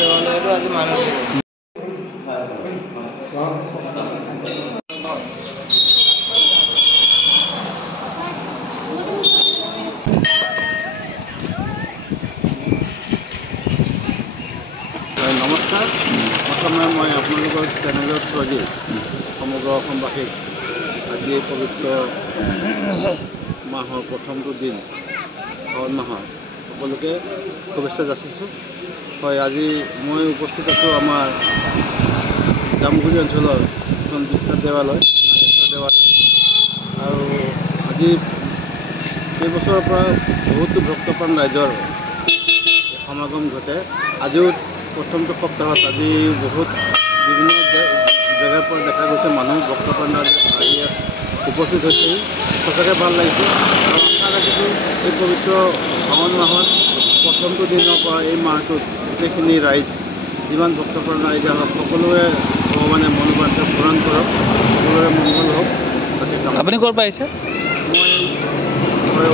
দেৱালয়টো আজি মানুহ নমস্কাৰ প্ৰথমে মই আপোনালোকৰ চেনেলৰ থ্ৰুদি সমগ্ৰ অসমবাসীক আজি পবিত্ৰ মাহৰ প্ৰথমটো দিন শাওণ মাহৰ সকলোকে শুভেচ্ছা যাচিছোঁ। হয়, আজি মই উপস্থিত আছোঁ আমাৰ জামুগুৰি অঞ্চলৰ এখন বিখ্যাত দেৱালয় নাগেশ্বৰ দেৱালয়। আৰু আজি কেইবছৰৰ পৰা বহুতো ভক্তপ্ৰাণ ৰাইজৰ সমাগম ঘটে। আজিও প্ৰথমটো সপ্তাহত আজি বহুত বিভিন্ন জেগাৰ পৰা দেখা গৈছে মানুহ ভক্তপ্ৰাণ আহি উপস্থিত হৈছে। সঁচাকৈ ভাল লাগিছে আৰু আশা ৰাখিছোঁ এই পবিত্ৰ শাওণ মাহত প্ৰথমটো দিনৰ পৰা এই মাহটোত গোটেইখিনি ৰাইজ যিমান ভক্তপ্ৰাণ ৰাইজ হওক সকলোৰে ভগৱানে মনোবাঞ্ছা পূৰণ কৰক, সকলোৰে মংগল হওক। আপুনি ক'ৰ পৰা আহিছে? মই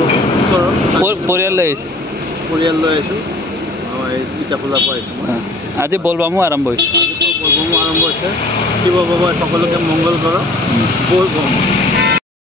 ওচৰৰ পৰিয়াল লৈ আহিছে? পৰিয়াল লৈ আহিছোঁ, এই ইটাখোলাৰ পৰা আহিছোঁ মই। আজি বলবামো আৰম্ভ হৈছে? আজি বলবামো আৰম্ভ হৈছে। শিৱ বাবাই সকলোকে মংগল কৰক। বলবম।